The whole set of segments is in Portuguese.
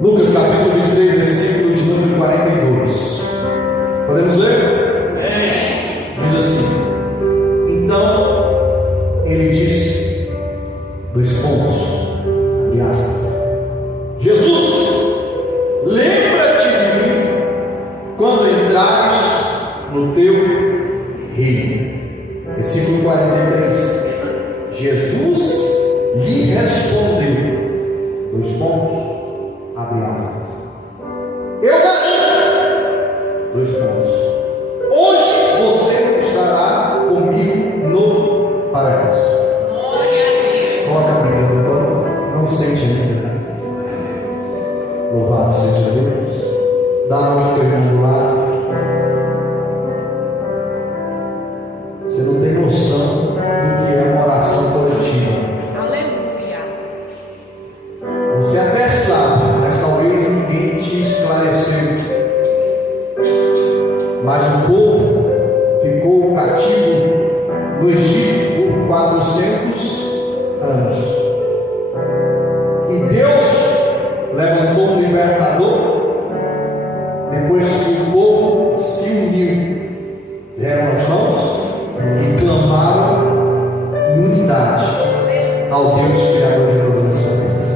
Lucas capítulo 23, versículo de número 42. Podemos ler? Sim. Diz assim: então ele disse, dois pontos, abre aspas, Jesus, lembra-te de mim quando entrares no teu reino. Versículo 43. Jesus lhe respondeu, dois pontos, abre aspas, eu garanto, dois pontos, hoje você estará comigo no paraíso. Coloca a Bíblia no banco, não sente ainda. Louvado seja Deus. Dá a mão ao teu irmão do lado. Você não tem noção do que é uma oração coletiva. Você até sabe, mas talvez ninguém te esclareceu. Mas o povo ficou cativo no Egito por 400 anos. E Deus levantou um libertador. Depois que o povo se uniu, deram as mãos e clamaram em unidade ao Deus Criador de todas as coisas.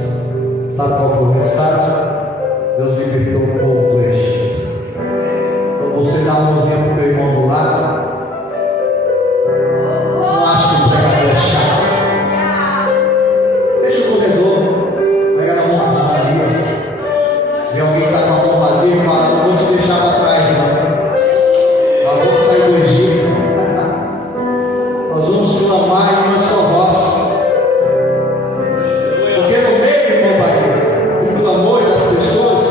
Sabe qual foi o resultado? Deus libertou o povo do Egito. Quando você dá uma mãozinha para o teu irmão do lado, não acha que o pregador é chato. Fecha o corredor, pega na mão da Maria. Vê alguém que está com a mão vazia e fala: não vou te deixar para trás, não. Nós vamos sair do Egito. Nós vamos clamar em uma só voz. Porque no meio, irmão Bahia, do clamor das pessoas,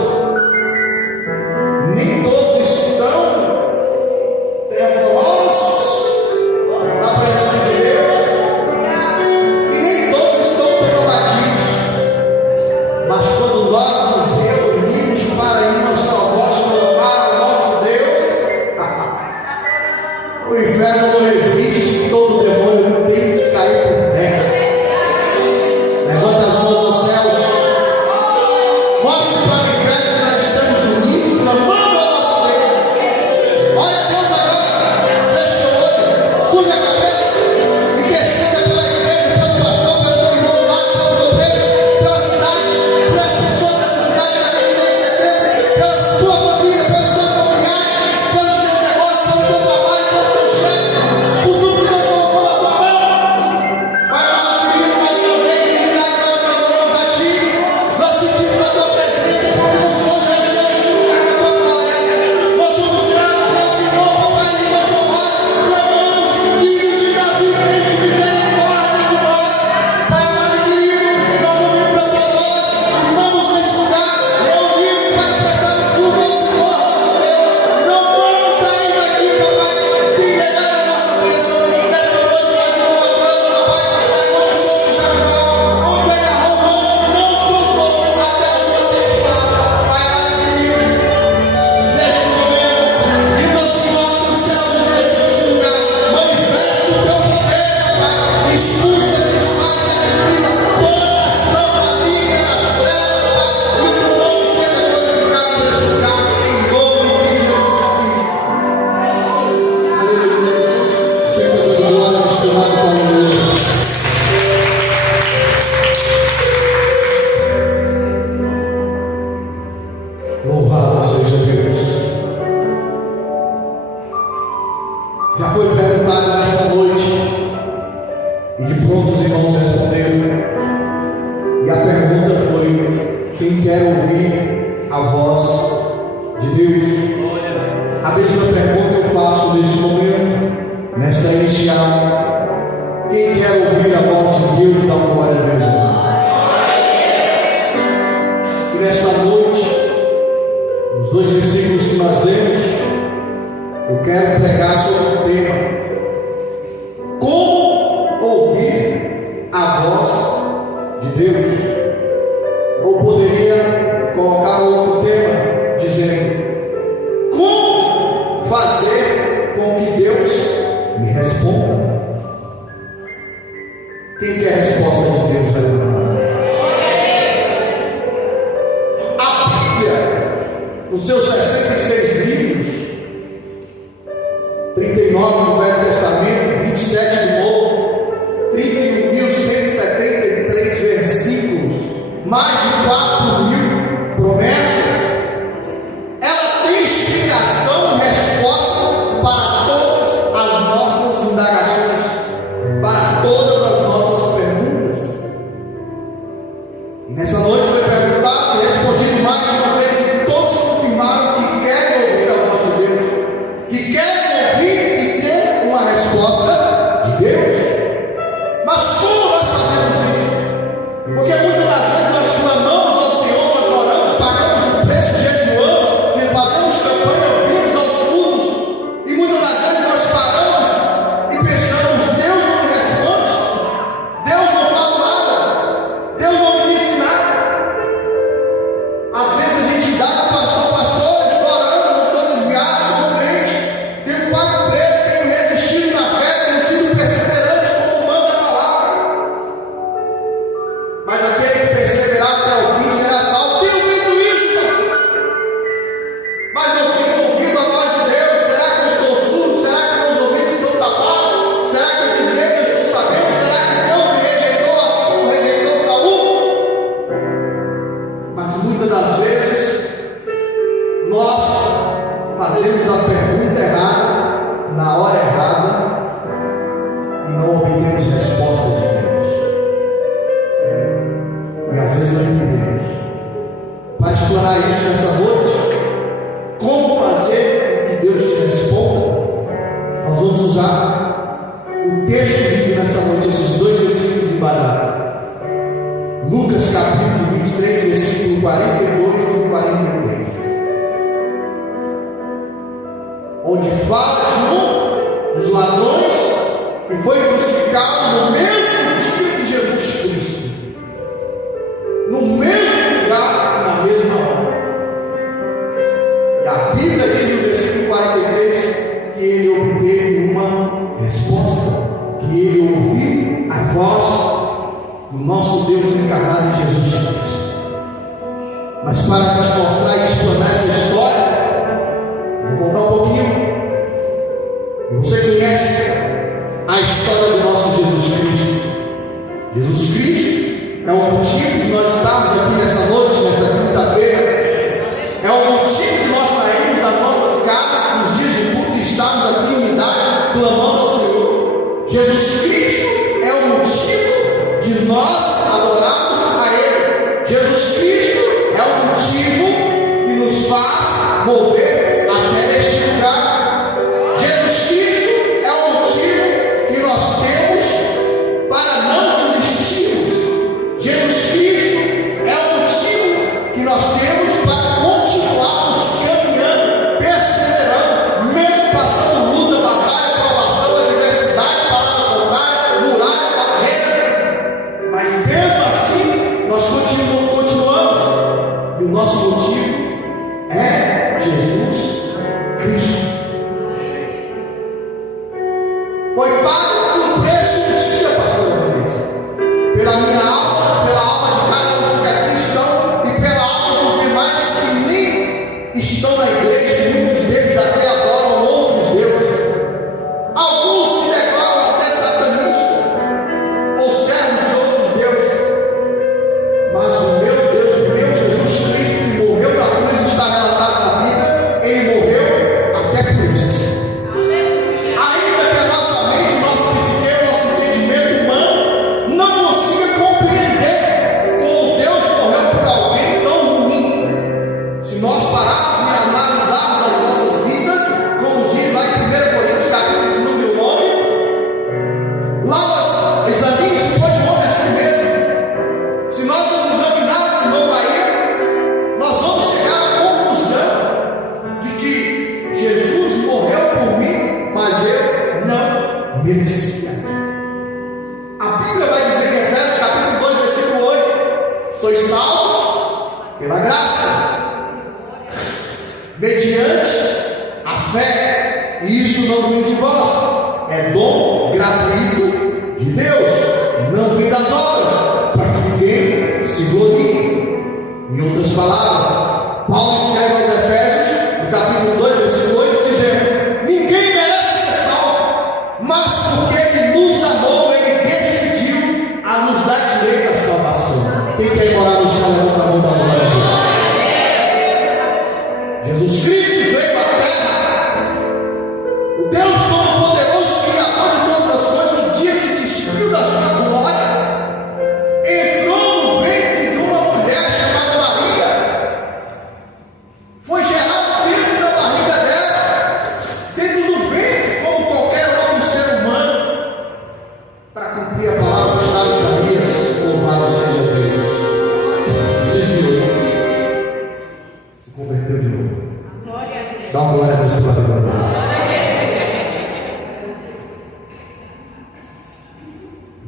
para te mostrar e explanar essa história. Vou voltar um pouquinho. Você conhece a história do nosso Jesus Cristo. Jesus Cristo é o motivo de nós estarmos aqui nessa noite, nesta quinta-feira. É o motivo de nós sairmos das nossas casas nos dias de culto e estarmos aqui em unidade, clamando ao Senhor. Jesus Cristo é o motivo de nós adorarmos a Ele. Jesus Cristo é o motivo que nos faz mover até neste lugar. Jesus Cristo é o motivo que nós temos para não desistirmos. Jesus Cristo é o motivo que nós temos para continuarmos caminhando, perseverando, mesmo passando luta, batalha, provação, adversidade, palavra contrária, muralha, barreira. Mas mesmo assim, nós continuamos. E o nosso motivo é Jesus Cristo. Foi pago um preço de dia, pastor Vanessa, pela minha alma, pela alma de cada um que é cristão e pela alma dos demais que nem estão na igreja, e muitos deles até adoram outros deuses. Alguns se declaram até satanistas ou servos de outros deuses. Mas o meu Deus, o meu Jesus Cristo, que morreu na cruz, está relatado na Bíblia, ele morreu até por isso. Ainda que a nossa mente, o nosso psique, o nosso entendimento humano não consiga compreender como Deus morreu por alguém tão ruim. Se nós pararmos e analisarmos as nossas vidas, como diz lá em 1 Coríntios capítulo de número 11, lá nós examinamos depois de homem assim mesmo. Se nós nos examinarmos, irmão Bahia, nós vamos chegar à conclusão de que Jesus morreu por mim, mas eu não merecia. A Bíblia vai dizer em Efésios capítulo 2, versículo 8: sois salvos pela graça, mediante a fé, e isso não vem de vós, é dom gratuito de Deus, não vem das obras, para que ninguém se glorie. Em outras palavras, Paulo escreve aos Efésios, no capítulo 2, versículo 8, dizendo: ninguém merece ser salvo, mas porque Ele nos amou, Ele decidiu a nos dar direito à salvação. Quem quer morar no céu, levanta a mão da glória a Deus. Jesus Cristo veio à terra. O Deus Todo-Poderoso, Criador de todas as coisas, um dia se despiu da sua glória, entrou no ventre de uma mulher chamada Maria, foi gerado dentro da barriga dela, dentro do ventre, como qualquer outro ser humano, para cumprir a palavra que está em Isaías: louvado seja Deus. Desviou, se converteu de novo. Dá uma glória a Deus pela vida dele.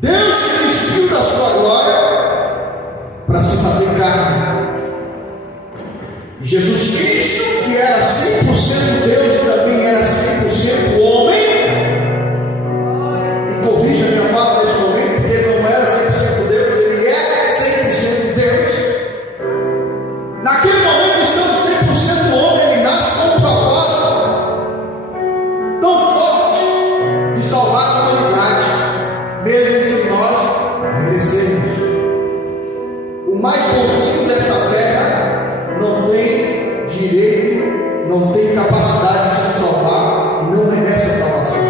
Deus se despiu da sua glória para se fazer carne. E Jesus Cristo, que era 100% Deus e também era 100% homem, e corrija a minha fala nesse momento, porque ele não era 100% Deus, ele é 100% Deus. Naquele momento, estando 100% homem, ele nasce com um propósito tão forte de salvar a humanidade, mesmo se nós merecemos. O mais bonzinho dessa terra não tem direito, não tem capacidade de se salvar e não merece a salvação,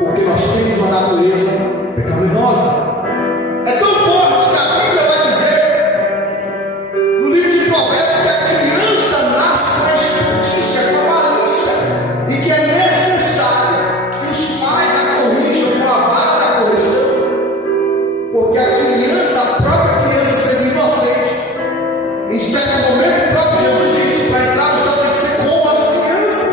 porque nós temos uma natureza pecaminosa. É tão forte que a Bíblia vai dizer no livro de Provérbios que a criança nasce com a estultícia, com a malícia, e que é necessário que os pais a corrijam com a vara da correção, porque a criança, a própria criança, sendo inocente, em certo momento o próprio Jesus disse: para entrar no céu tem que ser como as crianças.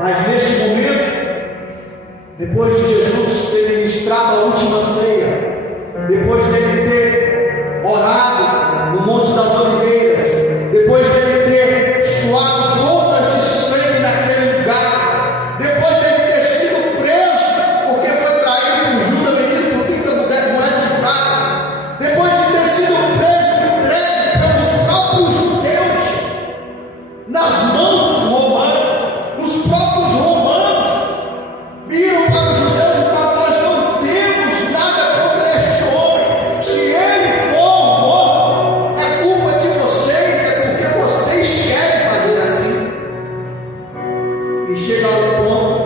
Mas neste momento, depois de Jesus ter ministrado a última ceia, depois dele ter orado no Monte das Oliveiras, depois dele ter suado gotas de sangue naquele lugar, depois dele ter sido preso porque foi traído por Judas, vendido por 30 moedas de prata, depois de ter sido preso e entregue pelos próprios judeus nas mãos dos romanos, os próprios romanos viram para os judeus e falaram: nós não temos nada contra este homem, se ele for morto, é culpa de vocês, é porque vocês querem fazer assim. E chega ao ponto,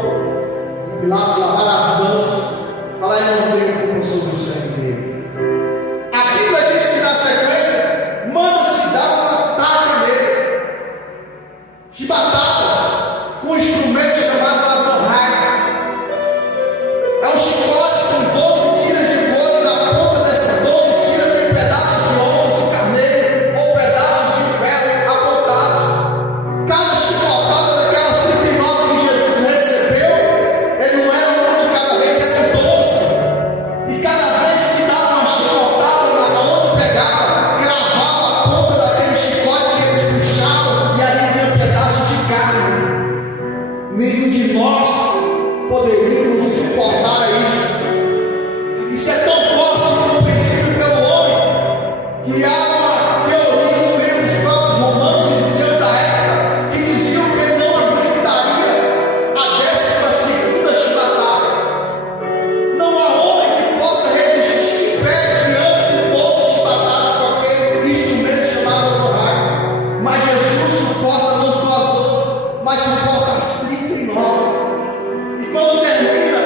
Pilatos lavar as mãos, falar: eu não tenho culpa sobre o sangue dele. A Bíblia diz que na sequência manda-se dar um ataque nele, chibatadas, com um instrumento chamado azorraca. É um chicote com 12 tiras de couro, e na ponta dessas 12 tiras tem pedaços de osso de carneiro ou pedaços de ferro apontados. Cada chicotada daquelas 39 que Jesus recebeu, ele não era uma de cada vez, era 12. E cada vez que dava uma chicotada, onde pegava, gravava a ponta daquele chicote e eles puxavam, e ali vinha um pedaço de carne. Nenhum de nós poderíamos suportar isso. Isso é tão forte no princípio pelo homem, que há uma teoria no meio dos próprios romanos e judeus da época que diziam que ele não aguentaria a 12ª chibatada. Não há homem que possa resistir de pé diante de 12 chibatadas com aquele instrumento chamado azorraca. Mas Jesus suporta não só as 12, mas suporta as 39. E quando termina,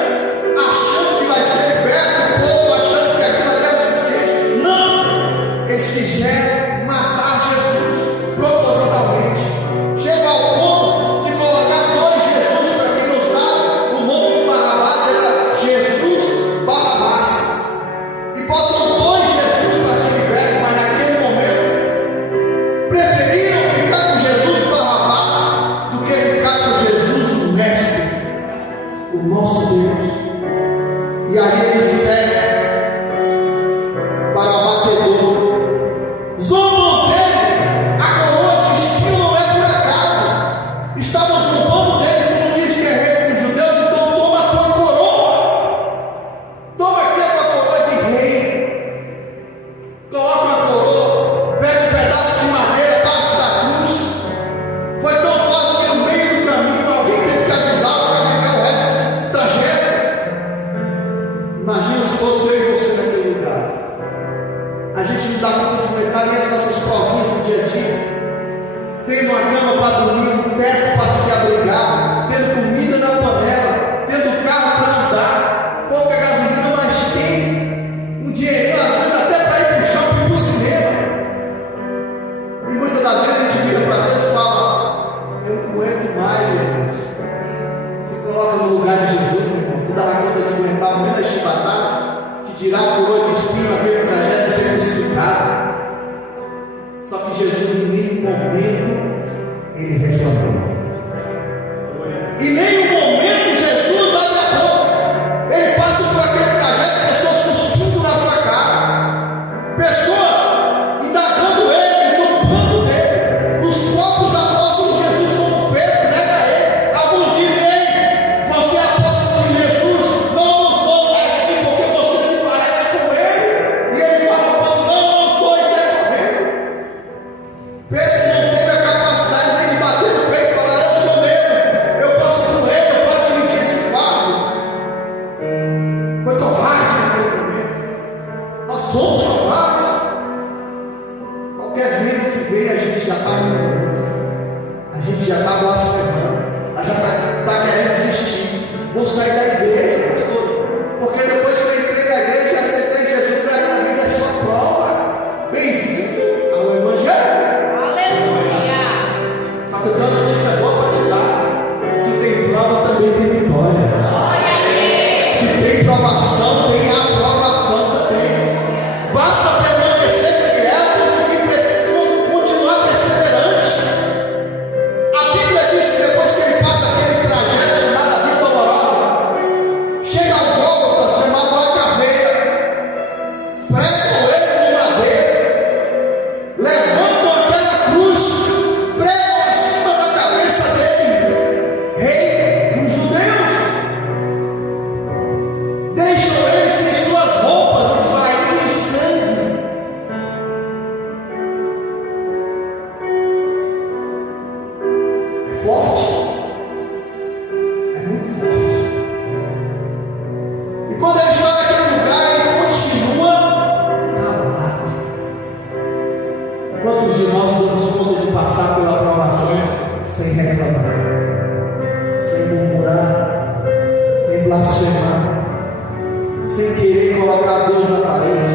achando que vai ser liberto, o povo achando que aquilo ali é o suficiente. Não! Eles quiseram matar Jesus propositalmente. Chega ao ponto de colocar 2 Jesus, para quem não sabe, o nome de Barrabás era Jesus Barrabás. E botam 2 Jesus para ser liberto, mas naquele momento preferiram ficar com Jesus Barrabás do que ficar com Jesus, o Mestre, o nosso Deus. E aí eles seguem para o abatedor, zombam dele. A coroa de espinho não é por acaso. Estavam zombando dele, como diz que é rei dos judeus, então toma a tua coroa. Toma aqui a tua coroa de rei. Coloca uma coroa, pega um pedaço de madeira, parte da cruz. Foi tão forte que no meio do caminho alguém teve que ajudar a carregar o resto do trajeto. Imagina se fosse eu e você naquele lugar. A gente não dá conta de aguentar nem as nossas provinhas no dia a dia. Tendo uma cama para dormir, um teto para se abrigar, tendo comida na panela, tendo carro para andar, pouca gasolina, mas tem um dinheirinho, às vezes até para ir para o shopping e para o cinema. E muitas das vezes a gente vira para Deus e fala: eu não aguento mais, Jesus. Se coloca no lugar de Jesus, meu irmão, tu dá conta de aguentar menos chibatada, que dirá coroa de espinho aquele trajeto ser crucificado. Só que Jesus, em nenhum momento, ele reclamou. Em nenhum momento Jesus abre a boca. Ele passa por aquele trajeto, pessoas cuspindo na sua cara, pessoas indagando ele, zombando dele. Os próprios apóstolos de Jesus, como Pedro, nega ele. Alguns dizem: ei, você é apóstolo de Jesus? Não, não sou. É sim, porque você se parece com ele. E ele fala ao outro: não, não sou, isso é correto. Pedro não teve a capacidade nem de bater no peito e falar: eu sou mesmo, eu posso morrer, eu vou admitir esse fardo. Foi covarde naquele momento. Nós somos covardes. Qualquer vento que vem, a gente já está morrendo, a gente já está blasfemando, a gente já está querendo desistir. Vou sair da igreja, pastor, porque depois que eu entrei na igreja e aceitei Jesus, a minha vida é só prova. Bem-vindo ao Evangelho. Só que eu tenho uma notícia boa para te dar: se tem prova, também tem vitória. Se tem provação, tem aprovação também. Basta permanecer fiel, continuar perseverante. A Bíblia diz que depois que ele passa aquele trajeto forte. É muito forte. E quando ele está naquele lugar, ele continua calado. Quantos de nós damos conta de passar pela provação sem reclamar, sem murmurar, sem blasfemar, sem querer colocar Deus na parede?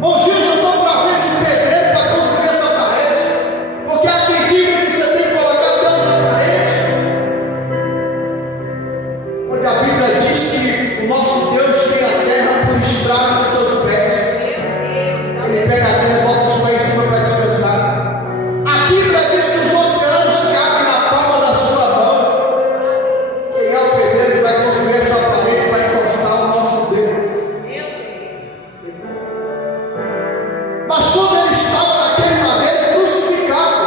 Bom, Gilson, eu estou para ver esse pedreiro para construir essa parede, porque há quem diga que você tem que colocar Deus na parede. Porque a Bíblia diz que o nosso Deus tem a terra por estrado dos seus pés. Ele pega a terra e bota os pés em cima para descansar. A Bíblia diz que os oceanos cabem na palma da sua mão. Quem é o pedreiro que vai construir essa parede para encostar o nosso Deus? Mas quando ele estava naquele madeiro crucificado,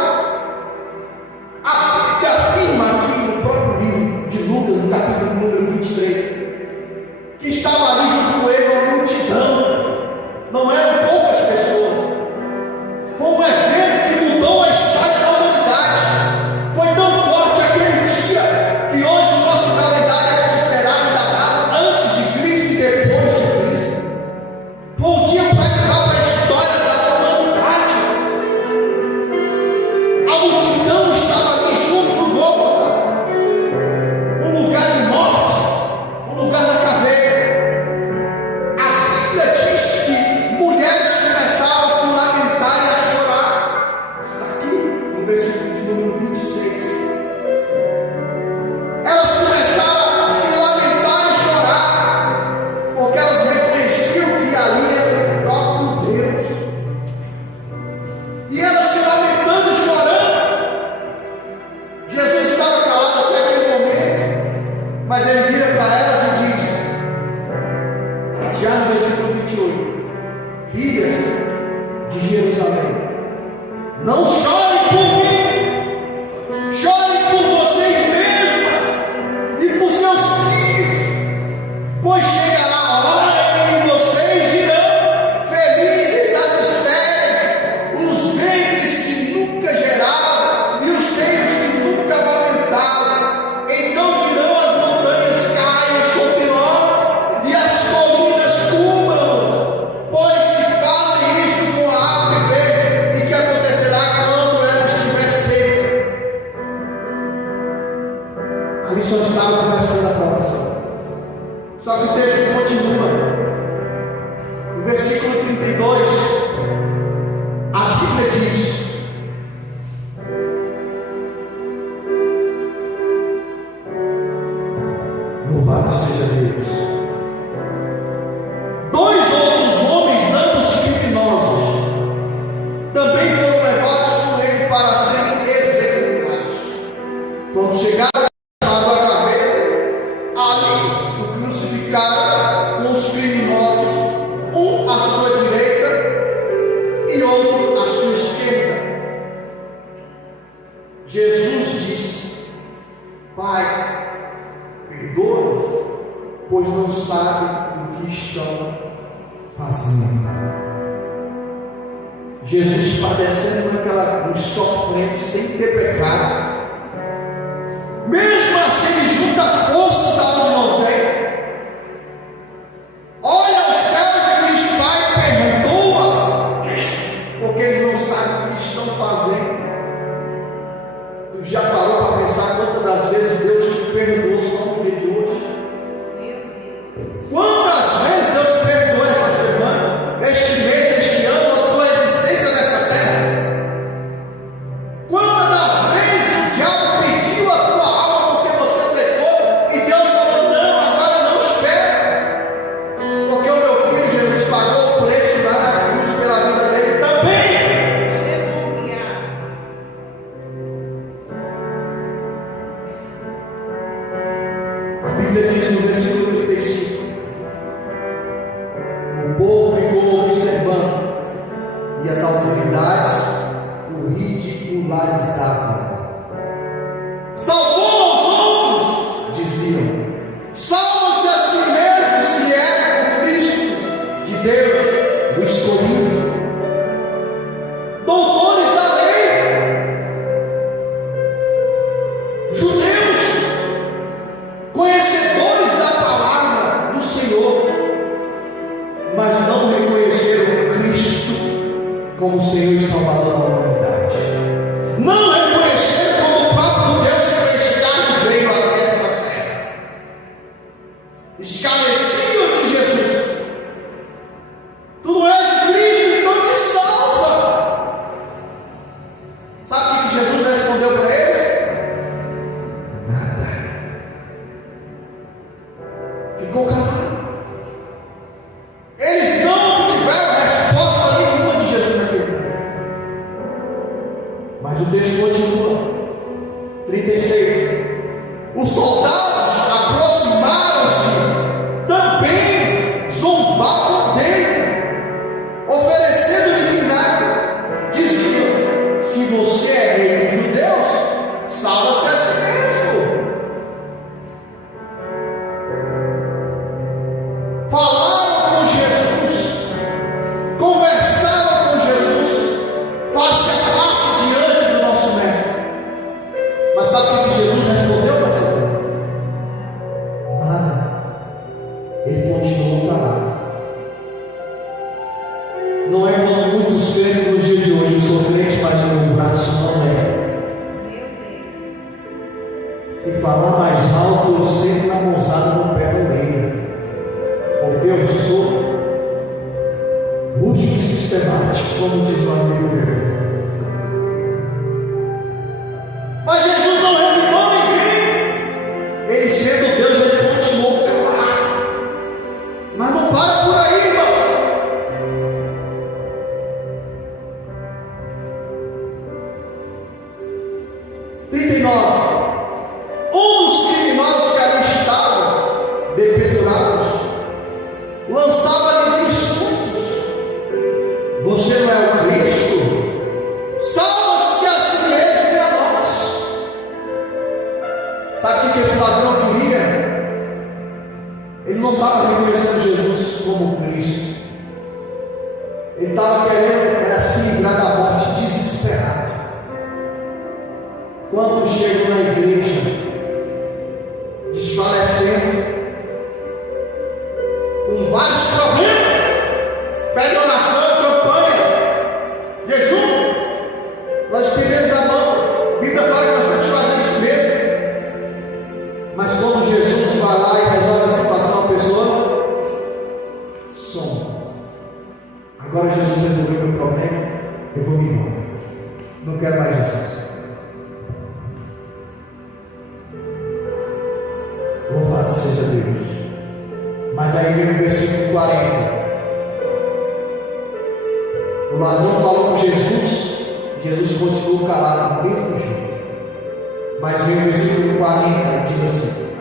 a Bíblia afirma aqui no próprio livro de Lucas, no capítulo número 23, que estava ali junto com ele uma multidão, não eram poucas pessoas. Foi um evento que mudou a história da humanidade. Foi tão forte aquele dia que hoje o nosso calendário é considerado e datado antes de Cristo e depois de Cristo. Foi um dia para entrar para a história da humanidade. A multidão estava ali junto no Gólgota, um lugar de morte, um lugar da caveira. A Bíblia diz que mulheres começaram a se lamentar e a chorar. Está aqui no versículo de número 26. Elas começaram a se lamentar e chorar, porque elas reconheciam que ali era o próprio Deus. E elas se lamentando e chorando. Jesus estava calado até aquele momento, mas ele vira para elas e diz, já no versículo 28, filhas de Jerusalém, não chorem por mim, chorem por vocês mesmas e por seus filhos, pois chegará a hora em que vocês dirão, felizes as estéreis, os ventres que nunca geraram e os seios que nunca amamentaram. Então dirão as montanhas, caiam sobre nós, e as colinas cubram-nos, pois se fazem isto com a árvore verde, e que acontecerá quando ela estiver seca. Ali só estava começando a provação. Só que o texto continua. No versículo 32, a Bíblia diz: louvado seja Deus. Dois outros homens, ambos criminosos, também foram levados com ele para serem executados. Quando chegaram à caveira, ali o crucificaram com os criminosos, um à sua direita e outro à sua esquerda. Jesus disse: Pai, perdoa-os, pois não sabem o que estão fazendo. Jesus padecendo naquela cruz, sofrendo sem ter pecado. Mesmo assim, ele junta forças da onde não tem. Olha aos céus e diz: Pai, perdoa, porque eles não sabem o que estão fazendo. Tu já parou para pensar quantas das vezes Deus te perdoou só no dia de hoje? Quantas vezes Deus perdoou essa semana, este mês, este ano, a tua existência nessa terra? Quantas das vezes o diabo pediu a tua alma porque você pecou e Deus falou: não, agora não espera, porque o meu filho Jesus pagou o preço lá na cruz pela vida dele também. A Bíblia diz no versículo 35: o povo ficou observando e as autoridades o ridicularizavam. Salvou aos outros, diziam. Salva-se a si mesmo, se é o Cristo de Deus, o escolhido. Doutores da lei, 36. Os soldados aproximaram-se, também zombavam dele, oferecendo-lhe vinagre. Diziam: se você é rei dos judeus, salva-se a si mesmo. Falaram com Jesus, conversaram com Jesus, face a face diante do nosso mestre. Mas sabe o que Jesus respondeu, pastor? Nada. Ele continuou calado. Não é como muitos crentes nos dias de hoje. Eu sou crente, mas o meu braço não é. Se falar mais alto, eu sempre na mãozada no pé da orelha. Porque eu sou rústico e sistemático, como diz o amigo meu. Mas Jesus não revidou ninguém. Ele, sendo Deus, ele continuou calado. Mas não para por aí, irmãos. Um dos criminosos que ali estavam, dependurados, lançava-lhes insultos: você não é o Cristo? Salva-se a si mesmo e a nós. Sabe o que esse ladrão queria? Ele não estava reconhecendo Jesus como Cristo. Ele estava querendo se livrar da morte, desesperado. Quando chegam na igreja, desfalecendo, com vários problemas, pede oração, campanha, jejum, nós estendemos a mão. A Bíblia fala que nós temos que fazer isso mesmo. Mas quando Jesus vai lá e resolve a situação, a pessoa some. Agora Jesus resolveu o meu problema, eu vou me embora. Não quero mais Jesus. Louvado seja Deus. Mas aí vem o versículo 40. O ladrão falou com Jesus. Jesus continuou calado do mesmo jeito. Mas vem o versículo 40 e diz assim: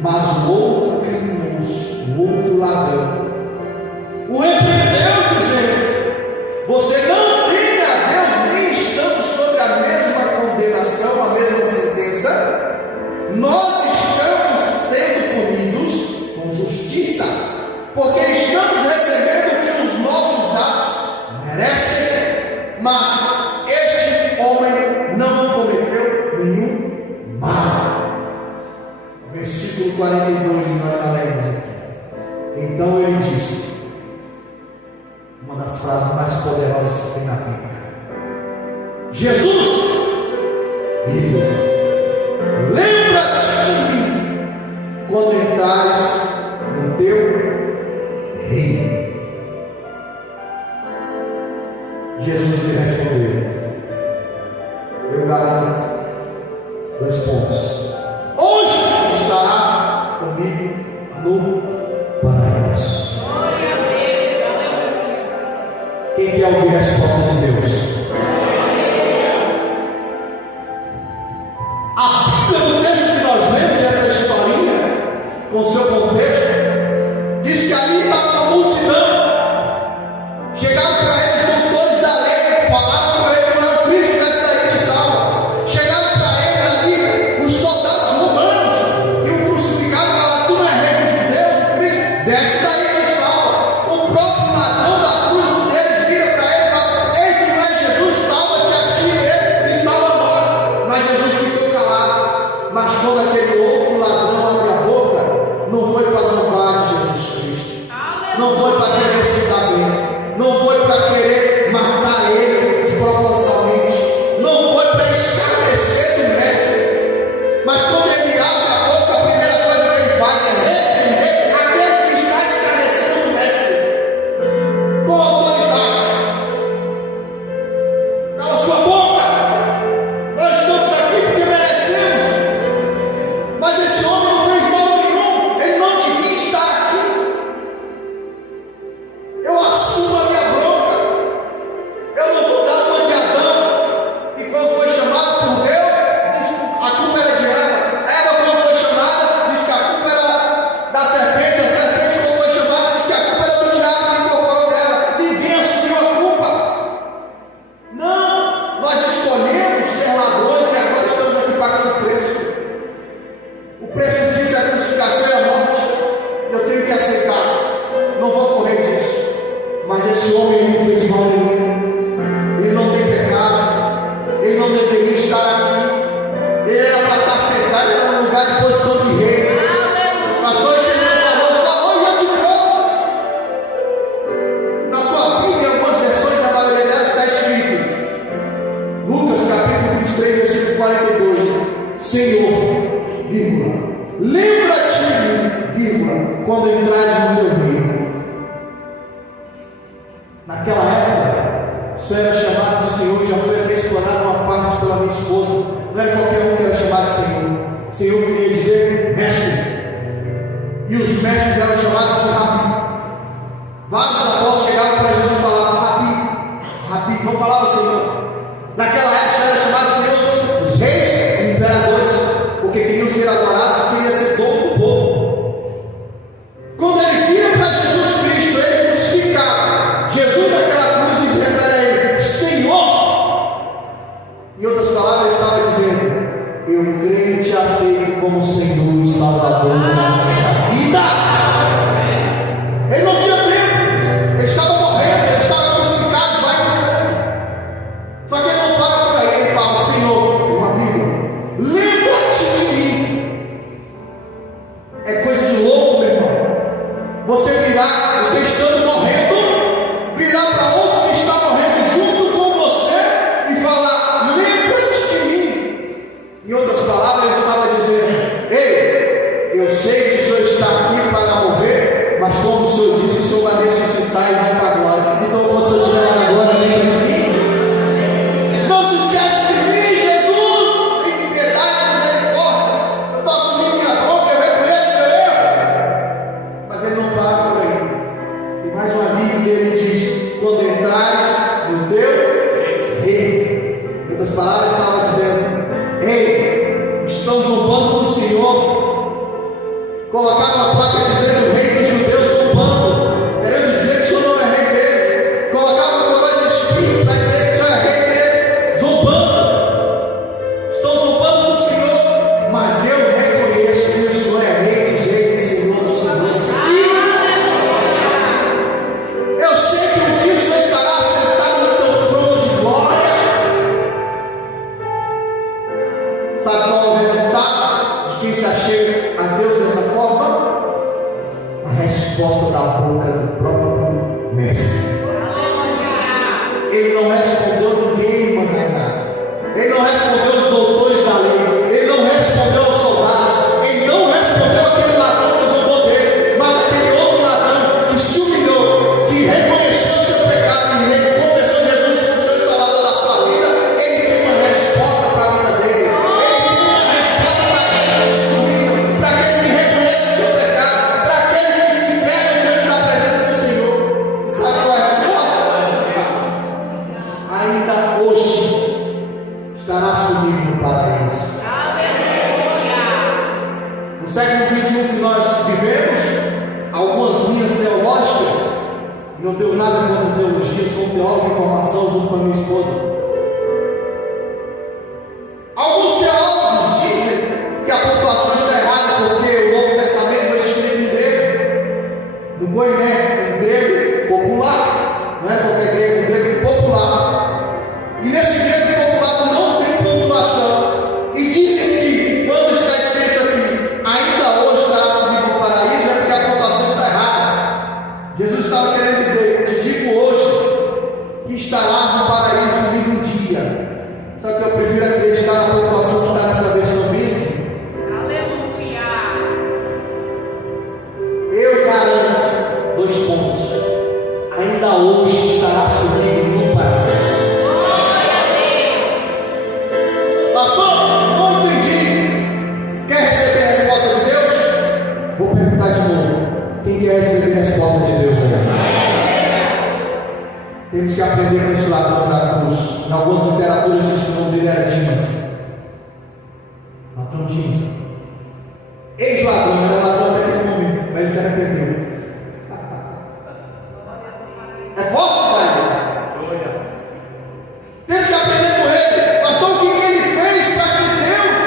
mas o outro criminoso, o outro ladrão, o repreendeu, dizendo: você não teme a Deus, nem estando sobre a mesma condenação, a mesma sentença? Nós estamos sendo punidos com justiça, porque estamos recebendo o que os nossos atos merecem. Mas este homem não cometeu nenhum mal. Versículo 42, nós lemos aqui. Então ele disse, uma das frases mais poderosas que tem na Bíblia: Jesus, filho, lembra-te de mim quando entrares no teu reino. Jesus lhe respondeu: eu garanto, 2 pontos, hoje estarás comigo no paraíso. Quem quer ouvir a resposta de Deus? A Bíblia, no texto que nós lemos, essa historinha, com seu contexto, diz que ali estava uma multidão. Chegaram para eles doutores da lei, falaram para ele: não é o Cristo, desce daí e te salva. Chegaram para ele ali os soldados romanos e o crucificaram e falaram: tu não é rei dos judeus, o Cristo, desce daí e te salva. O próprio ladrão da cruz, um deles vira para ele e fala: ei, tu não é Jesus, salva-te a ti mesmo e salva nós. Mas Jesus ficou calado. Mas quando aquele outro ladrão abre a boca, não foi para zombar de Jesus Cristo, não foi para querer se dar bem, não foi para querer matar ele propositalmente, não foi para escarnecer do mestre. Mas quando ele abre a boca, a primeira coisa que ele faz é repreender aquele que está escarnecendo do mestre com autoridade. Cala sua boca, nós estamos aqui porque merecemos. Mas era para estar sentado, era um lugar de posição de rei. Mas quando Senhor falou, e eu te provo. Na tua Bíblia, em algumas versões, a maioria delas está escrito, Lucas capítulo 23, versículo 42, Senhor, vírgula, lembra-te de mim, vírgula, quando entrares no teu reino. Naquela época, isso era chamado de Senhor, já foi até explorado uma parte pela minha esposa. Não era qualquer um que era chamado de Senhor. Senhor queria dizer mestre. E os mestres eram chamados de Rabi. Vários apóstolos chegavam para Jesus e falavam Rabi, Rabi, não falava Senhor. Naquela época era chamado de Senhor os reis e imperadores, porque queriam ser adorados e queriam ser dono do povo. Quando ele vira para Jesus Cristo, ele crucificado, Jesus naquela cruz se refere a ele, Senhor. Em outras palavras, ele estava dizendo, eu creio e te aceito como Senhor e Salvador da minha vida. Ele não tinha tempo, ele estava morrendo, ele estava crucificado, vai dizer. Só que ele não para por aí, ele fala, Senhor, uma vírgula, lembra-te de mim. É coisa de louco, meu irmão. Você virar, você estando morrendo, virar para outro que está morrendo junto com você e falar, lembra-te de mim. Em outras palavras, ele estava dizendo, ei, eu sei que o Senhor está aqui para morrer, mas como o Senhor disse, o Senhor vai ressuscitar e vai para a glória. Então, quando o Senhor estiver lá na glória, lembra de mim. Não se esqueça de mim, Jesus. Tem de piedade e misericórdia. Eu estou assumindo minha bronca, eu reconheço meu erro. Mas ele não para por aí. E mais um amigo dele diz, quando entrares no teu reino. Em outras palavras, ele estava dizendo, ei, estão zombando do Senhor. Colocaram uma placa dizendo rei dos judeus zombando, querendo dizer que o Senhor não é rei deles. Colocaram uma coroa de espinho para dizer que o Senhor é rei deles, zombando. Estão zombando do Senhor, mas eu reconheço que o Senhor é rei dos reis e Senhor dos senhores. Eu sei que um dia o Senhor estará sentado no teu trono de glória. Sabe qual é o resultado de quem se achega a Deus dessa forma? A resposta da boca do próprio mestre. Ele não respondeu ninguém, irmã. Ele não respondeu os doutores da lei. Ele não respondeu aos soldados. Ele não respondeu aquele ladrão que zombou dele. Mas aquele outro ladrão que se humilhou, que reconheceu o seu pecado e confessou Jesus como seu salvador da sua vida, ele tem uma resposta para a vida dele. Ele tem uma resposta para aquele que se humilha, para aquele que reconhece o seu pecado, para aquele que se entrega diante da presença do Senhor. Sabe qual é a resposta? Ainda hoje estarás comigo no paraíso. No século 21 que nós vivemos, algumas linhas teológicas, não tenho nada contra teologia, sou um teólogo de formação junto com a minha esposa. Alguns teólogos dizem que a pontuação está errada porque o Novo Testamento foi escrito em grego, no koiné, um grego popular, não é qualquer grego, um grego popular. E nesse grego popular não tem pontuação. E dizem que quando está escrito aqui, ainda hoje estará subindo no paraíso, é porque a pontuação está errada. Jesus estava querendo dizer, te digo hoje, que estarás no paraíso comigo um dia. Só que eu prefiro acreditar na pontuação que está nessa versão bíblica. Eu garanto, 2 pontos, ainda hoje estarás comigo no paraíso. Pastor, não entendi. Quer receber a resposta de Deus? Vou perguntar de novo. Quem quer receber a resposta de Deus aí? Temos que aprender com esse ladrão da cruz. Em algumas literaturas diz que o nome dele era Dimas. Ladrão Dimas. Ex-ladrão, era ladrão até aquele momento, mas ele se arrependeu. É forte, pai. Temos que aprender com ele. Pastor, o que ele fez para que Deus,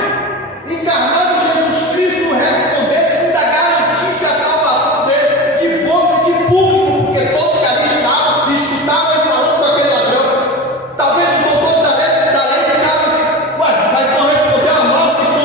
encarnado em Jesus Cristo, respondesse e ainda garantisse a salvação dele de boca e de público, porque todos que ali estavam, escutavam ele falando com aquele ladrão. Talvez os doutores da lei ficaram, ué, mas não respondeu a nós que somos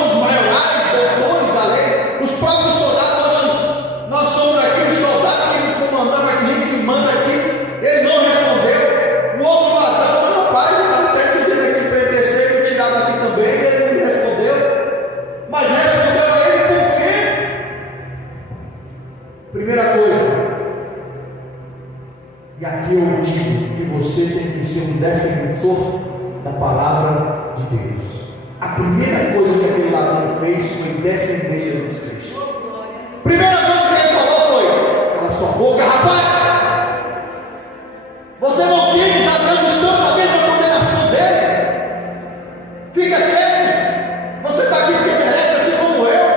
aqui eu digo que você tem que ser um defensor da palavra de Deus. A primeira coisa que aquele ladrão fez foi defender Jesus Cristo. Primeira coisa que ele falou foi: cala sua boca, rapaz. Você não tem que saber, nós estamos na mesma condenação dele. Fica quieto. Você está aqui porque merece, assim como eu.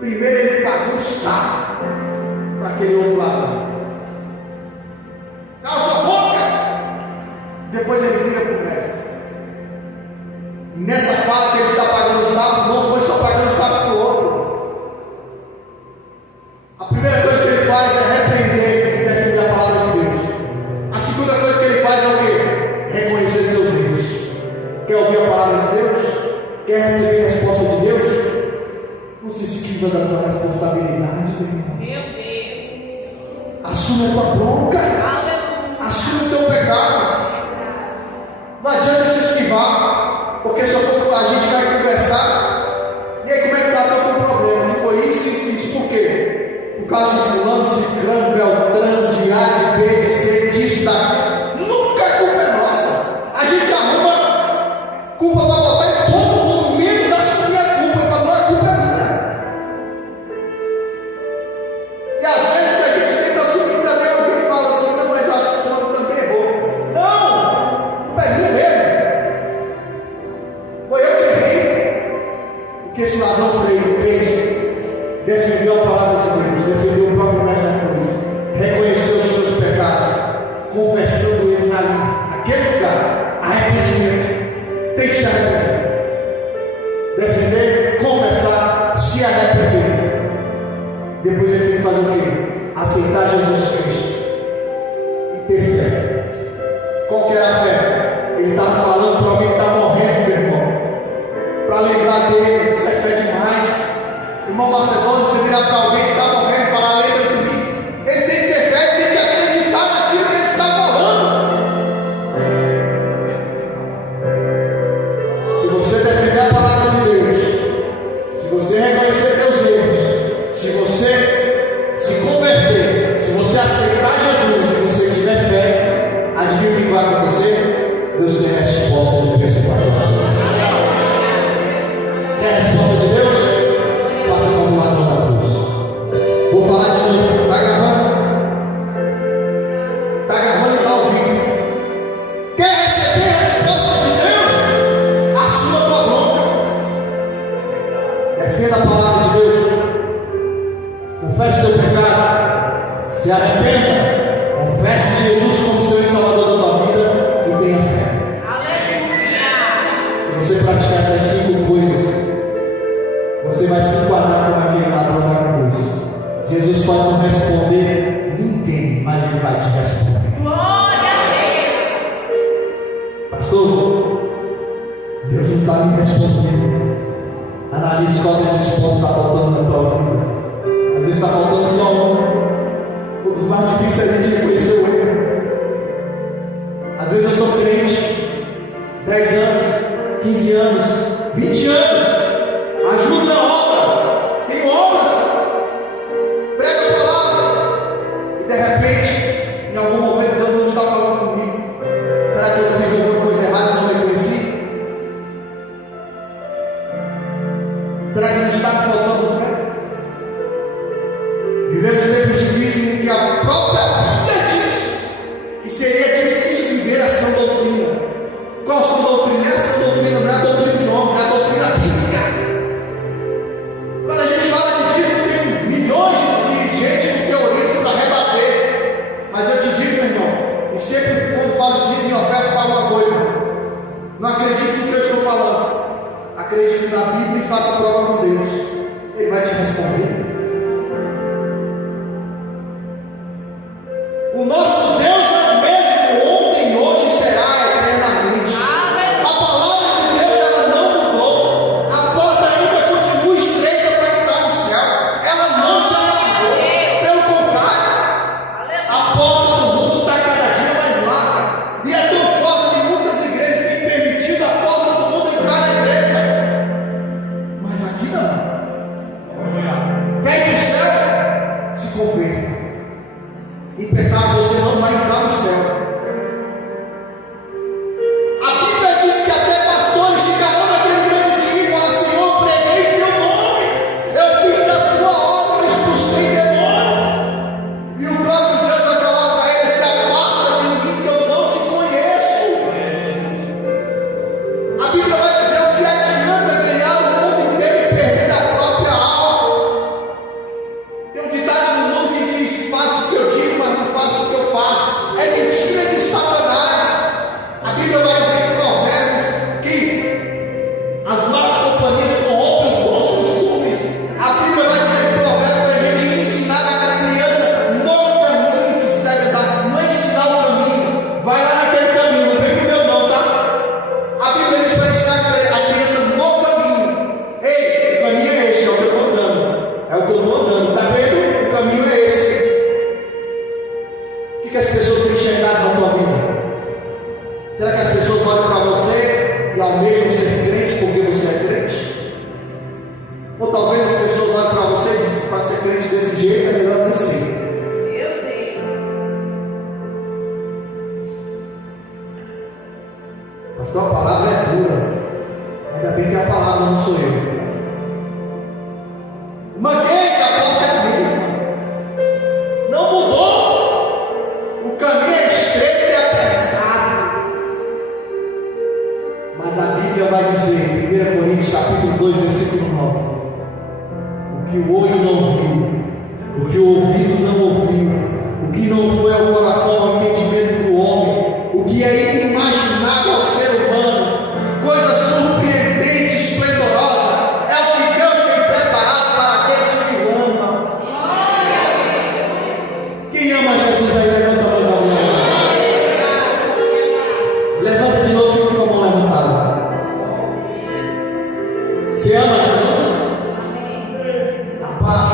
Primeiro ele pagou o saco para aquele outro ladrão. Cala sua boca. Depois ele vira para o mestre. E nessa fala que ele está pagando o saco, não foi só pagando o saco para o outro. A primeira coisa que ele faz é repreender e defender a palavra de Deus. A segunda coisa que ele faz é o quê? Reconhecer seus erros. Quer ouvir a palavra de Deus? Quer receber a resposta de Deus? Não se esquiva da tua responsabilidade, meu irmão. Meu Deus. Assume a tua bronca. Assume o teu pecado. Não adianta se esquivar, porque se eu for, a gente vai conversar. E aí, como é que está? Estou com um problema. Que foi isso. Por quê? Por causa de fulano, ciclano, beltrano, de A, de B, de C, disso, daqui. Nunca a culpa é nossa. A gente arruma culpa para botar em todo mundo, menos assumir a culpa. E falar: não, a culpa é minha. E às vezes a gente tenta assumir também, alguém fala assim: não, mas eu acho que o fulano também errou. Não! A culpa é minha mesmo. Foi eu que errei. O que esse ladrão fez? Defendeu a palavra de Deus, defendeu o próprio mestre da cruz, reconheceu os seus pecados, confessando ele ali, naquele lugar. Arrependimento. Tem que se arrepender. Defender, confessar, se arrepender. Depois ele tem que fazer o quê? Aceitar Jesus Cristo e ter fé. Qual que era a fé? Ele estava falando para alguém que está morrendo, meu irmão, para lembrar dele. Isso é fé demais. Irmão Macedônio, você virar para alguém que está morrendo e falar: lembra de mim. Ele tem que ter fé, ele tem que acreditar naquilo que ele está falando. Se você defender a palavra de Deus, se você reconhecer teus erros, se você se converter, se você aceitar Jesus, se você tiver fé, adivinha o que vai acontecer? Deus tem a resposta de Deus para nós. Quer a resposta de Deus? Passa como um ladrão da cruz. Vou falar de novo. Está gravando? Está gravando e está ao vivo. Quer receber a resposta de Deus? Assuma a tua bronca. Defenda a palavra de Deus. Confesse teu pecado. Se arrependa. Confesse Jesus como Senhor e Salvador da tua vida e tenha fé. Aleluia. Se você praticar essas 5 coisas, você vai se enquadrar como aquele ladrão da cruz. Jesus pode não responder ninguém, mas ele vai te responder. Glória a Deus. Pastor, Deus não está me respondendo. Analise qual desses pontos está faltando na tua vida. Às vezes está faltando só um. Um dos mais difíceis é a gente reconhecer o erro. Às vezes eu sou crente, 10 anos, 15 anos, 20 anos. Ajuda na obra, tem obras, prega a palavra, e de repente, em algum momento, Deus não está falando comigo. Será que eu fiz alguma coisa errada e não reconheci? Será que não está me faltando fé? Vivemos tempos difíceis em que a própria Bíblia diz que seria difícil viver a sã doutrina. Qual a sã doutrina? Essa doutrina não é a doutrina de homens, é a doutrina bíblica. Quando a gente fala de dízimo, tem milhões de gente com teorias para rebater. Mas eu te digo, meu irmão, e sempre quando falo de dízimo e oferta, falo uma coisa: não acredite no que eu estou falando. Acredite na Bíblia e faça prova com Deus. Ele vai te responder. O nosso Deus é o mesmo ontem, hoje e será eternamente. A palavra de Deus, ela não mudou. A porta ainda continua estreita para entrar no céu. Ela não se alargou. Pelo contrário, a porta do mundo está cada dia mais larga. E é tão forte que muitas igrejas têm permitido a porta do mundo entrar na igreja. Mas aqui não. que o olho não viu, o que o ouvido não ouviu, o que não foi ao coração, ao entendimento do homem, o que é inimaginável ao ser humano, coisa surpreendente, esplendorosa, é o que Deus tem preparado para aqueles que o amam. Quem ama Jesus aí, levanta a mão da mulher. Levanta de novo, fica com a mão levantada. Você ama Jesus? A paz.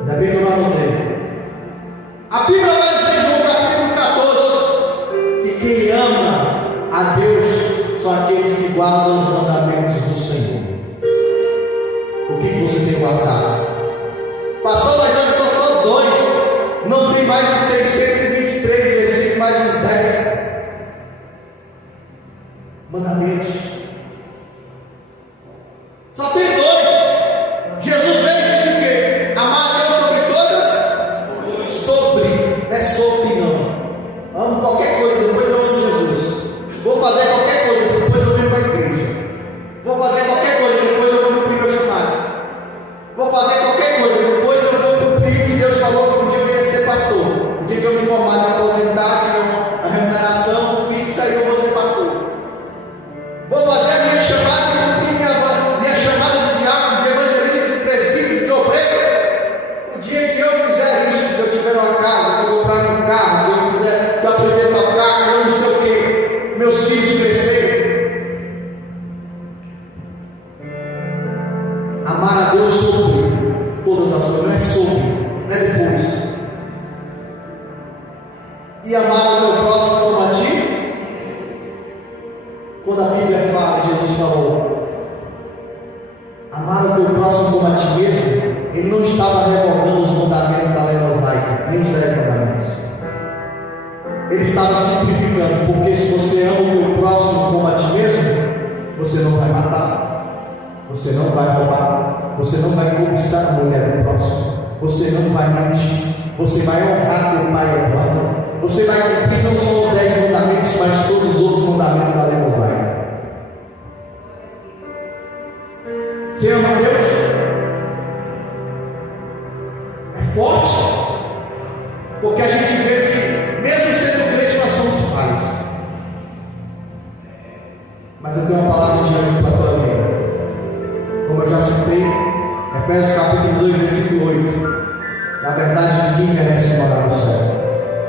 Ainda bem que eu não anotei. A Bíblia vai dizer em João capítulo 14 que quem ama a Deus são aqueles que guardam os mandamentos do Senhor. O que você tem guardado? Pastor, mas hoje são só 2. Não tem mais os 623 versículos, mais os 10 mandamentos. Só tem 2. Jesus veio e disse o quê? Amar a Deus sobre todas? Sobre, não é sobre não. Amo qualquer coisa, depois eu amo Jesus. Vou fazer qualquer coisa, depois eu venho para a igreja. Vou fazer qualquer coisa, depois eu vou cumprir meu chamado. Vou fazer qualquer coisa, depois eu vou cumprir que Deus falou que um dia eu ia ser pastor. Um dia que eu me formar, me aposentar, tiver uma remuneração fixa e eu vou ser pastor. Vou fazer a minha chamada e cumprir minha chamada de diácono, de evangelista, de presbítero, de obreiro. O dia que eu fizer isso, que eu tiver uma casa, que eu comprar um carro, que eu fizer, que eu aprender a tocar, que eu não sei o que, meus filhos crescerem. Amar a Deus sobre todas as coisas, não é sobre, não é depois. E amar o meu próximo como a ti. Quando a Bíblia fala, Jesus falou, amar o teu próximo como a ti mesmo, ele não estava revogando os mandamentos da lei mosaica, nem os 10 mandamentos. Ele estava simplificando, porque se você ama o teu próximo como a ti mesmo, você não vai matar, você não vai roubar, você não vai cobiçar a mulher do próximo, você não vai mentir, você vai honrar teu pai e tua mãe. Você vai cumprir não só os 10 mandamentos, mas todos os outros mandamentos da lei mosaica. Você ama Deus? É forte, porque a gente vê que, mesmo sendo crente, nós somos falhos. Mas eu tenho uma palavra de ânimo para a tua vida. Como eu já citei, Efésios capítulo 2, versículo 8. Na verdade, ninguém merece morar no céu,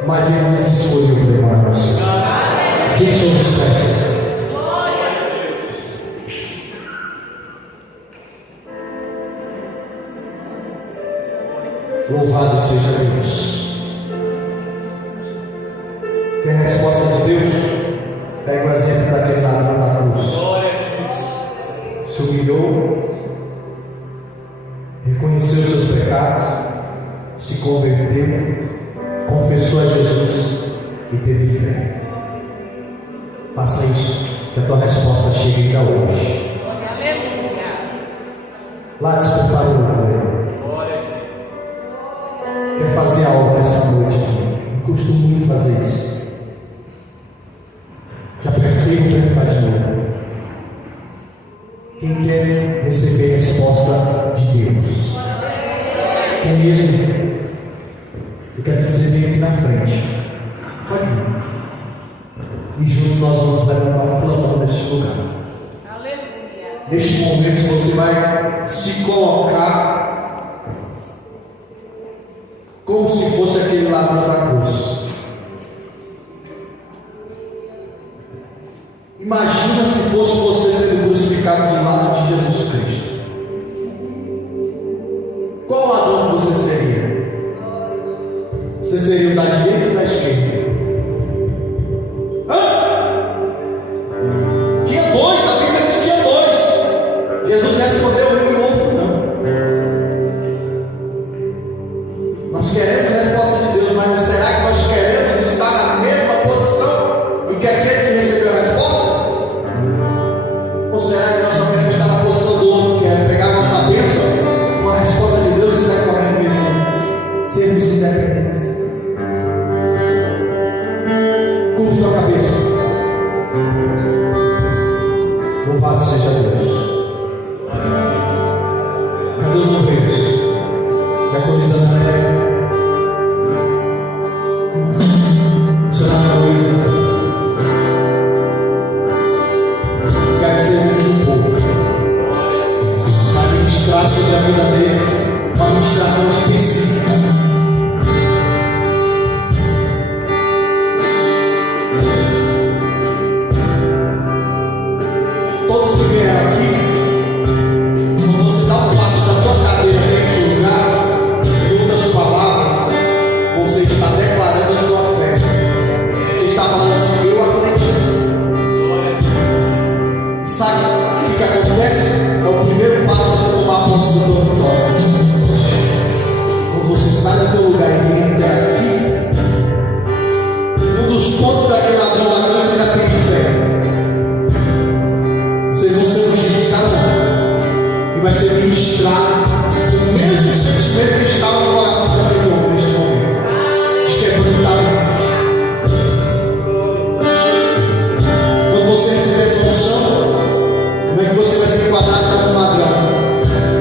mas Ele nos escolheu para morar no céu. Quem são os pés? Louvado seja Deus. Quer a resposta de Deus? Pega o exemplo daquele ladrão da cruz. Se humilhou, reconheceu seus pecados, se converteu, confessou a Jesus e teve fé. Faça isso, que a tua resposta chegue ainda hoje. Lá despertar o olho. Quer fazer algo nessa noite aqui? Eu costumo muito fazer isso. Já apertei e vou perguntar de novo. Quem quer receber a resposta de Deus? Quem mesmo? Eu quero dizer, vem aqui na frente. Pode vir. E juntos nós vamos levantar um plano neste lugar. Aleluia. Neste momento você vai se colocar como se fosse aquele ladrão da cruz. Imagina se fosse você sendo crucificado do lado de Jesus Cristo. Qual ladrão que você seria? Você seria o da direita ou da esquerda? Tinha 2, a Bíblia diz que tinha 2. Jesus respondeu um e o outro não. Nós queremos a resposta de Deus, mas será que nós queremos estar na mesma posição do que aquele que recebeu a resposta? Ou será que nós só queremos estar na posição do outro, que é pegar a nossa bênção com a resposta de Deus e sair correndo mesmo? Sermos independentes. Curva tua cabeça. Louvado seja Deus. aqui, quando você dá um passo da tua cadeira neste lugar, em outras palavras, você está declarando a sua fé. Você está falando assim: eu acredito. Sabe o que acontece? É o primeiro passo para você tomar posse da tua vitória. Quando você sai do teu lugar e vem até aqui, um dos pontos daquele ladrão da cruz ainda tem fé. Vocês vão ser ungidos cada um, e vai ser ministrado o mesmo sentimento que estava no coração daquele homem neste momento, de quebrantamento. Quando você receber essa unção, não é que você vai ser enquadrado como um ladrão,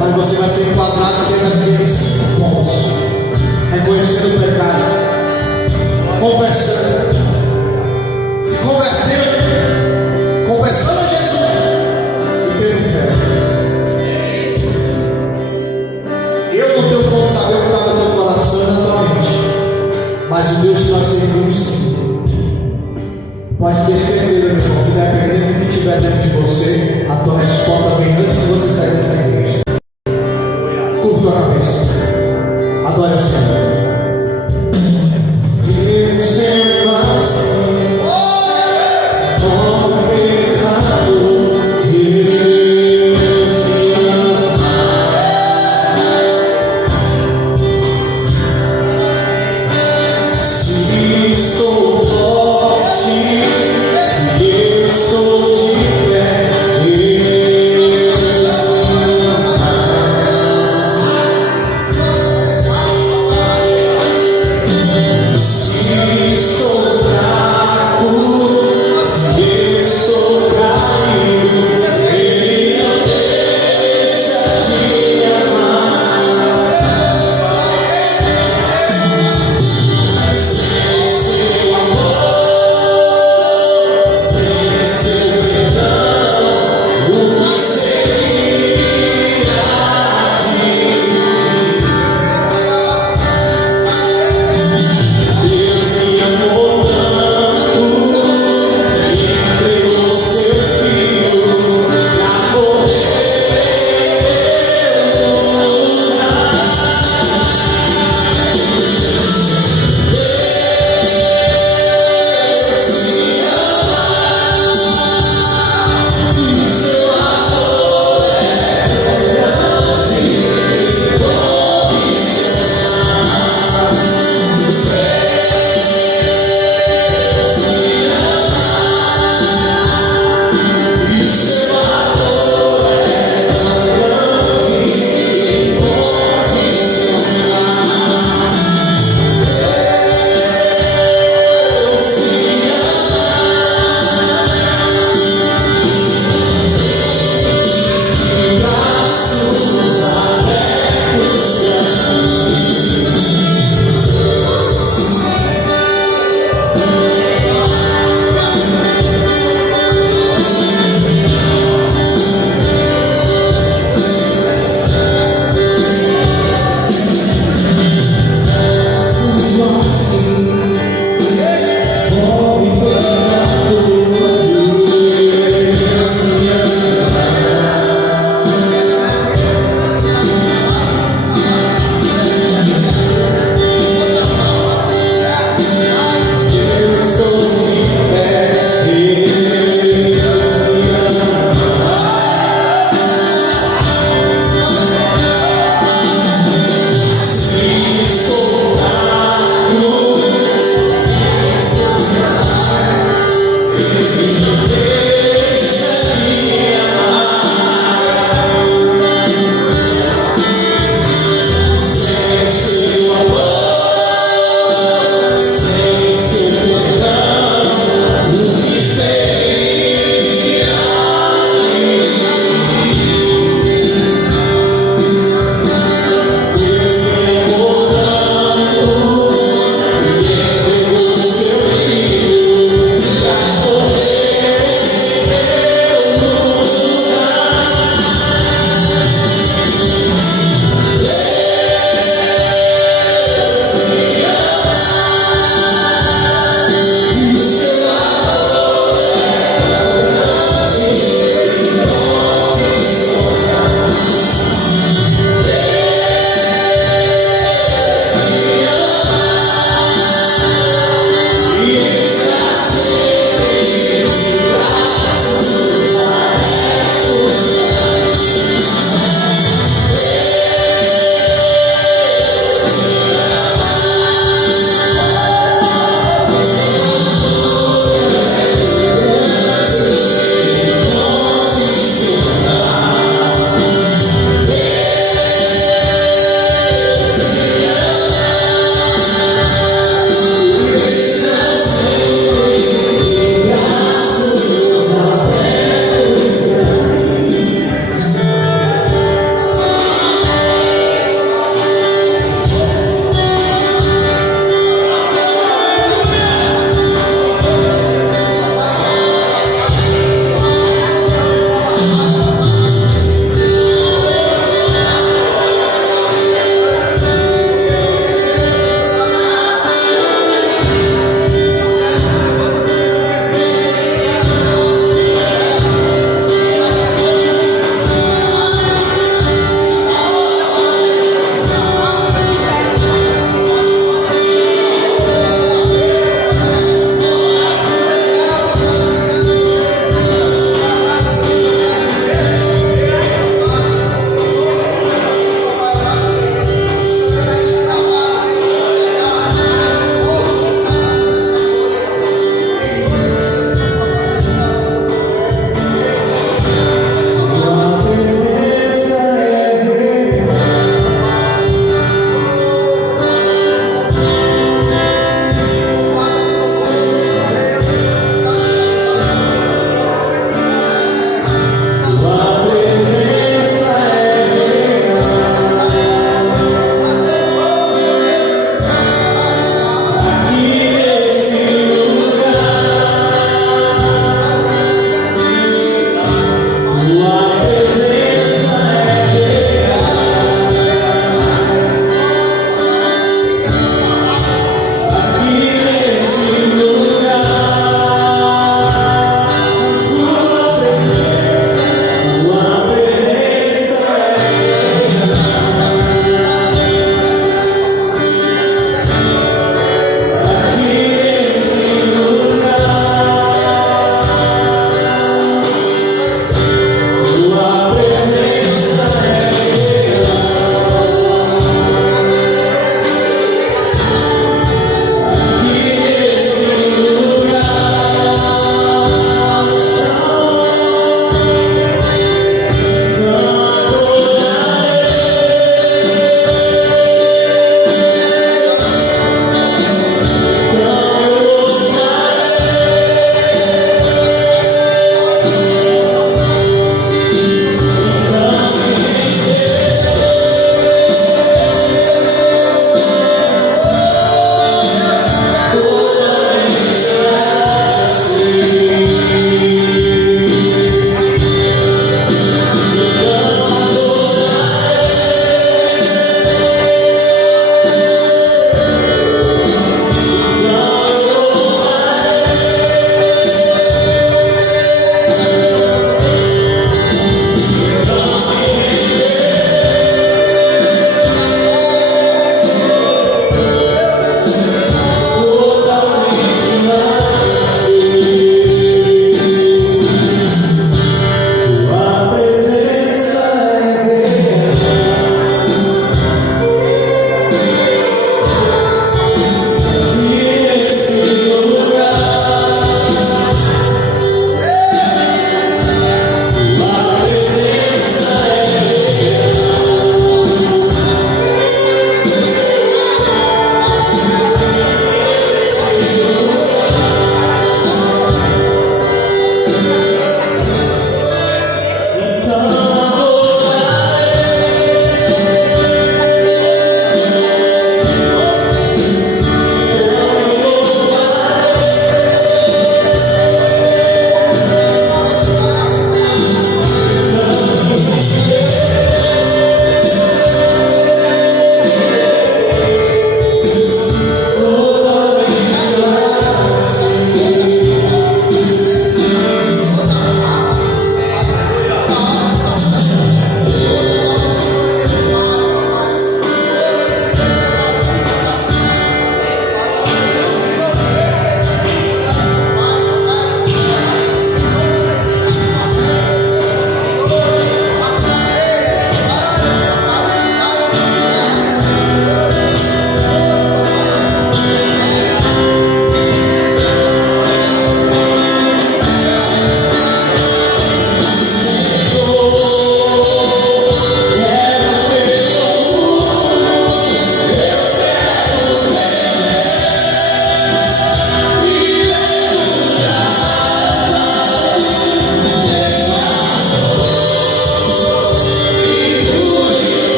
mas você vai ser enquadrado dentro daqueles 5 pontos: reconhecendo o pecado, confessando, se convertendo, confessando a Jesus e tendo fé. Eu não tenho como saber o que está no teu coração e na tua mente, mas o Deus que nós servimos sim. Pode ter certeza, meu irmão, que dependendo do que tiver dentro de você, a tua resposta vem antes de você sair dessa igreja. Curva a cabeça, adore o Senhor.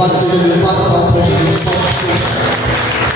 Louvado seja Deus, bata palma para Jesus.